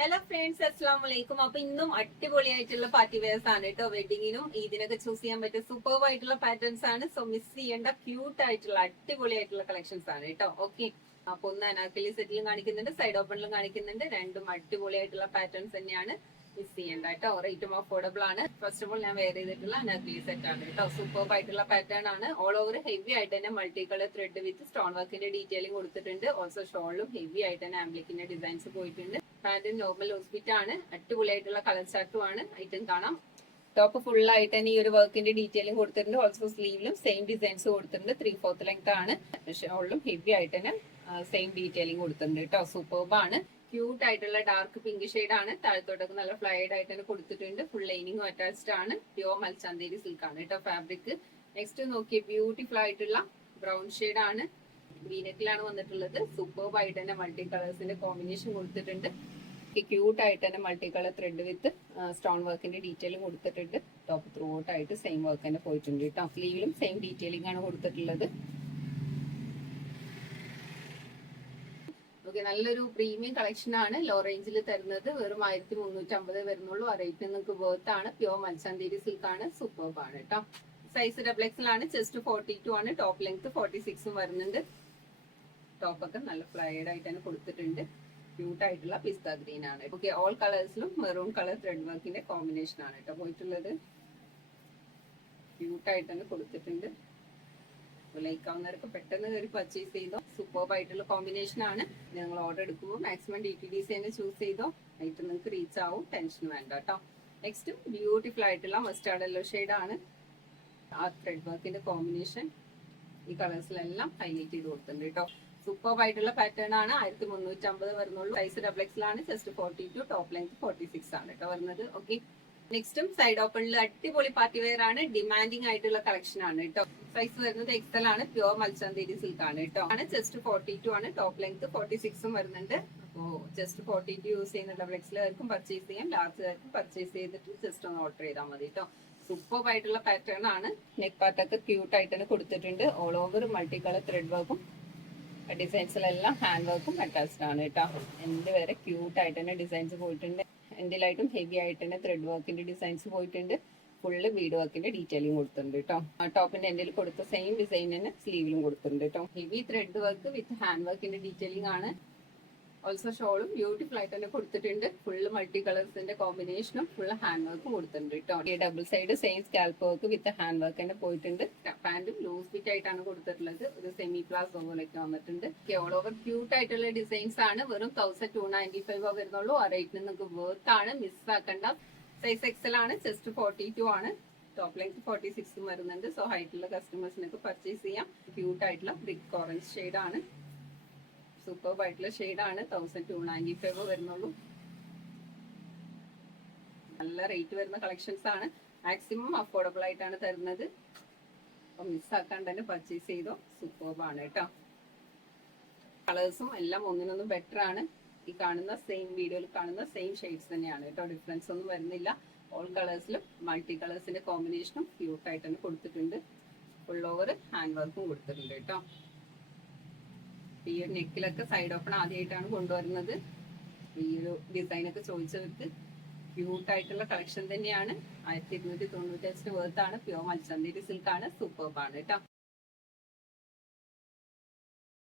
Hello friends, അസ്സാം വലൈക്കും. അപ്പൊ ഇന്നും അടിപൊളിയായിട്ടുള്ള പാർട്ടി വെയർസ് ആണ് കേട്ടോ. വെഡിങ്ങിനും ഇതിനൊക്കെ ചൂസ് ചെയ്യാൻ പറ്റിയ സൂപ്പർബ് ആയിട്ടുള്ള പാറ്റേൺസ് ആണ്. സോ മിസ് ചെയ്യേണ്ട ക്യൂട്ട് ആയിട്ടുള്ള അടിപൊളിയായിട്ടുള്ള കളക്ഷൻസ് ആണ് കേട്ടോ. ഓക്കെ, അപ്പൊ ഒന്ന് അനാർക്കലി സെറ്റിലും കാണിക്കുന്നുണ്ട്, സൈഡ് ഓപ്പണിലും കാണിക്കുന്നുണ്ട്. രണ്ടും അടിപൊളിയായിട്ടുള്ള പാറ്റേൺസ് തന്നെയാണ്. മിസ് ചെയ്യേണ്ട കേട്ടോ. റേറ്റും അഫോർഡബിൾ ആണ്. ഫസ്റ്റ് ഓഫ് ഓൾ ഞാൻ വെയർ ചെയ്തിട്ടുള്ള അനാർക്കലി സെറ്റ് ആണ് കേട്ടോ. സൂപ്പർബ് ആയിട്ടുള്ള പാറ്റേൺ ആണ്. ഓൾ ഓവർ ഹെവി ആയിട്ട് തന്നെ മൾട്ടി കളർ ത്രെഡ് വിത്ത് സ്റ്റോൺ വർക്കിന്റെ ഡീറ്റെയിലിംഗ് കൊടുത്തിട്ടുണ്ട്. ഓൾസോ ഷോളിലും ഹെവി ആയിട്ട് തന്നെ ആംബ്ലിക്കിന്റെ ഡിസൈൻസ് പോയിട്ടുണ്ട്. പാന്റ് നോർമൽ ഹോസ്പിറ്റ് ആണ്. അടിപൊളിയായിട്ടുള്ള കളർ ചാർട്ടും ആണ്. ഐറ്റം കാണാം. ടോപ്പ് ഫുൾ ആയിട്ട് തന്നെ ഈ ഒരു വർക്കിന്റെ ഡീറ്റെയിലും കൊടുത്തിട്ടുണ്ട്. ഓൾസോ സ്ലീവിലും സെയിം ഡിസൈൻസ് കൊടുത്തിട്ടുണ്ട്. 3/4 ലെങ്ത് ആണ്. ഷോളിലും ഹെവി ആയിട്ട് തന്നെ സെയിം ഡീറ്റെയിലിംഗ് കൊടുത്തിട്ടുണ്ട് കേട്ടോ. സൂപ്പർബ് ആണ്. ക്യൂട്ട് ആയിട്ടുള്ള ഡാർക്ക് പിങ്ക് ഷെയ്ഡ് ആണ്. താഴത്തോട്ടൊക്കെ നല്ല ഫ്ലൈഡ് ആയിട്ട് തന്നെ കൊടുത്തിട്ടുണ്ട്. ഫുൾ ലൈനിങ്ങും അറ്റാച്ച്ഡ് ആണ്. പ്യോർ മൽച്ചാന്തേരി സിൽക്ക് ആണ് കേട്ടോ ഫാബ്രിക്. നെക്സ്റ്റ് നോക്കിയ ബ്യൂട്ടിഫുൾ ആയിട്ടുള്ള ബ്രൗൺ ഷെയ്ഡ് ആണ്. വീനെക്കിലാണ് വന്നിട്ടുള്ളത്. സൂപ്പർബ് ആയിട്ട് തന്നെ മൾട്ടി കളേഴ്സിന്റെ കോമ്പിനേഷൻ കൊടുത്തിട്ടുണ്ട്. ക്യൂട്ട് ആയിട്ട് തന്നെ മൾട്ടി കളർ ത്രെഡ് വിത്ത് സ്റ്റോൺ വർക്കിന്റെ ഡീറ്റെയിലും കൊടുത്തിട്ടുണ്ട്. ടോപ്പ് ത്രൂ ഔട്ട് ആയിട്ട് സെയിം വർക്ക് തന്നെ പോയിട്ടുണ്ട് കേട്ടോ. സ്ലീവിലും സെയിം ഡീറ്റെയിലിംഗ് ആണ് കൊടുത്തിട്ടുള്ളത്. ഓക്കെ, നല്ലൊരു പ്രീമിയം കളക്ഷൻ ആണ്. ലോ റേഞ്ചിൽ തരുന്നത് വെറും 1350 വരുന്നുള്ളൂ. ആ റേറ്റ് നിങ്ങൾക്ക് വേർത്ത് ആണ്. പ്യോർ മൽച്ചാന്തേരി സിൽക്ക് ആണ്. സൂപ്പർബ് ആണ് കേട്ടോ. സൈസ് ഡബിൾ എക്സൽ ചെസ്റ്റ് 42 ആണ്. ടോപ്പ് ലെങ്ത് 46 വരുന്നുണ്ട്. ടോപ്പൊക്കെ നല്ല ഫ്ലൈഡ് ആയിട്ട് തന്നെ കൊടുത്തിട്ടുണ്ട്. ക്യൂട്ട് ആയിട്ടുള്ള പിസ്ത ഗ്രീൻ ആണ്. ഓക്കെ, ഓൾ കളേഴ്സിലും മെറൂൺ കളർ ത്രെഡ് വർക്കിന്റെ കോമ്പിനേഷൻ ആണ് കേട്ടോ പോയിട്ടുള്ളത്. ക്യൂട്ട് ആയിട്ട് തന്നെ കൊടുത്തിട്ടുണ്ട്. ലൈക്ക് ആവുന്നവർക്ക് പെട്ടെന്ന് കയറി പർച്ചേസ് ചെയ്തോ. സൂപ്പർബ് ആയിട്ടുള്ള കോമ്പിനേഷൻ ആണ്. നിങ്ങൾ ഓർഡർ എടുക്കുമ്പോൾ മാക്സിമം DTDC തന്നെ ചൂസ് ചെയ്തോ. ഐറ്റം നിങ്ങൾക്ക് റീച്ച് ആവും. ടെൻഷൻ വേണ്ട കേട്ടോ. നെക്സ്റ്റ് ബ്യൂട്ടിഫുൾ ആയിട്ടുള്ള മസ്റ്റാർഡ് യെല്ലോ ഷെയ്ഡ് ആണ്. ആ ത്രെഡ് വർക്കിന്റെ കോമ്പിനേഷൻ ഈ കളേഴ്സിലെല്ലാം ഹൈലൈറ്റ് ചെയ്ത് കൊടുത്തിട്ടുണ്ട് കേട്ടോ. സൂപ്പർബ് ആയിട്ടുള്ള പാറ്റേൺ ആണ്. 1350 വരുന്നുള്ളൂ. സൈസ് ഡബിൾ എക്സൽ ആണ്. ചെസ്റ്റ് 42, ടോപ്പ് ലെങ്ത് 46 ആണ് കേട്ടോ വരുന്നത്. ഓക്കെ, നെക്സ്റ്റും സൈഡ് ഓപ്പണിൽ അടിപൊളി പാർട്ടി വെയർ ആണ്. ഡിമാൻഡിങ് ആയിട്ടുള്ള കളക്ഷൻ ആണ് കേട്ടോ. സൈസ് വരുന്നത് എക്സൽ ആണ്. പ്യോർ മൽച്ചാന്തേരി സിൽക്ക് ആണ് കേട്ടോ. ചെസ്റ്റ് 42 ആണ്. ടോപ്പ് ലെങ്ത് 46 വരുന്നുണ്ട്. അപ്പോ ജസ്റ്റ് 42 യൂസ് ചെയ്യുന്ന ഡബിൾ എക്സലുകാർക്കും പർച്ചേസ് ചെയ്യാം. ലാർജുകാർക്കും പർച്ചേസ് ചെയ്തിട്ട് ജസ്റ്റ് ഒന്ന് ഓർഡർ ചെയ്താൽ മതി കേട്ടോ. സൂപ്പർബ് ആയിട്ടുള്ള പാറ്റേൺ ആണ്. നെക്ക് പാർട്ടൊക്കെ ക്യൂട്ട് ആയിട്ട് തന്നെ കൊടുത്തിട്ടുണ്ട്. All over multi colour thread വർക്കും ഡിസൈൻസിലെല്ലാം ഹാൻഡ് വർക്കും അറ്റാച്ച്ഡ് ആണ് കേട്ടോ. എന്റെ വരെ ക്യൂട്ട് ആയിട്ട് തന്നെ ഡിസൈൻസ് പോയിട്ടുണ്ട്. എന്തിലായിട്ടും ഹെവി ആയിട്ട് തന്നെ ത്രെഡ് വർക്കിന്റെ ഡിസൈൻസ് പോയിട്ടുണ്ട്. ഫുള്ള് ബീഡ് വർക്കിന്റെ ഡീറ്റെയിലിംഗ് കൊടുത്തിട്ടുണ്ട് കേട്ടോ. ടോപ്പിന്റെ എൻഡിൽ കൊടുത്ത സെയിം ഡിസൈൻ തന്നെ സ്ലീവിലും കൊടുത്തിട്ടുണ്ട് കേട്ടോ. Heavy thread work with hand വർക്കിന്റെ ഡീറ്റെയിലിംഗ് ആണ്. ഓൾസോ ഷോളും ബ്യൂട്ടിഫുൾ ആയിട്ട് തന്നെ കൊടുത്തിട്ടുണ്ട്. ഫുള്ള് മൾട്ടി കളേഴ്സിന്റെ കോമ്പിനേഷനും ഫുള്ള് ഹാൻഡ് വർക്കും കൊടുത്തിട്ടുണ്ട് കേട്ടോ. ഈ double side same scalp work with hand work തന്നെ പോയിട്ടുണ്ട്. പാന്റും ലൂസ് ഫിറ്റ് ആയിട്ടാണ് കൊടുത്തിട്ടുള്ളത്. ഒരു സെമി പ്ലാസോ പോലെയൊക്കെ വന്നിട്ടുണ്ട്. ഓൾ ഓവർ ക്യൂട്ട് ആയിട്ടുള്ള ഡിസൈൻസ് ആണ്. വെറും 1295 വരുന്നുള്ളൂ. ആ റേറ്റിന് നിങ്ങൾക്ക് വേർത്ത് ആണ്. മിസ് ആക്കണ്ട. സൈസ് എക്സൽ ആണ്. ചെസ്റ്റ് 42 ആണ്. ടോപ്പ് ലെങ്ത് 46 വരുന്നുണ്ട്. സോ ഹൈറ്റുള്ള കസ്റ്റമേഴ്സിനൊക്കെ പർച്ചേസ് ചെയ്യാം. ക്യൂട്ട് ആയിട്ടുള്ള ബ്രിക്ക് ഓറഞ്ച് ഷെയ്ഡ് ആണ്. സൂപ്പർബ് ആയിട്ടുള്ള ഷെയ്ഡാണ്. 1295 വരുന്നുള്ളൂ. നല്ല റേറ്റ് വരുന്ന കളക്ഷൻസ് ആണ്. മാക്സിമം അഫോർഡബിൾ ആയിട്ടാണ് തരുന്നത്. അപ്പൊ മിസ്സാക്കാണ്ട് തന്നെ പർച്ചേസ് ചെയ്തോ. സൂപ്പർബ് ആണ് കേട്ടോ. കളേഴ്സും എല്ലാം ഒന്നിനൊന്നും ബെറ്റർ ആണ്. ഈ കാണുന്ന സെയിം വീഡിയോയിൽ കാണുന്ന സെയിം ഷെയ്ഡ്സ് തന്നെയാണ് കേട്ടോ. ഡിഫറൻസ് ഒന്നും വരുന്നില്ല. ഓൾ കളേഴ്സിലും മൾട്ടി കളേഴ്സിന്റെ കോമ്പിനേഷനും ക്യൂട്ട് ആയിട്ട് തന്നെ കൊടുത്തിട്ടുണ്ട്. ഫുൾ ഓവർ ഹാൻഡ് വർക്കും കൊടുത്തിട്ടുണ്ട് കേട്ടോ. ഈ ഒരു നെക്കിലൊക്കെ സൈഡ് ഓപ്പൺ ആദ്യമായിട്ടാണ് കൊണ്ടുവരുന്നത്. ഈ ഒരു ഡിസൈൻ ഒക്കെ ചോദിച്ചവർക്ക് ക്യൂട്ട് ആയിട്ടുള്ള കളക്ഷൻ തന്നെയാണ്. 1295 വേർത്താണ്. പ്യോർ മൽച്ചാന്തേരി സിൽക്ക് ആണ്. സൂപ്പർബ് ആണ് കേട്ടോ.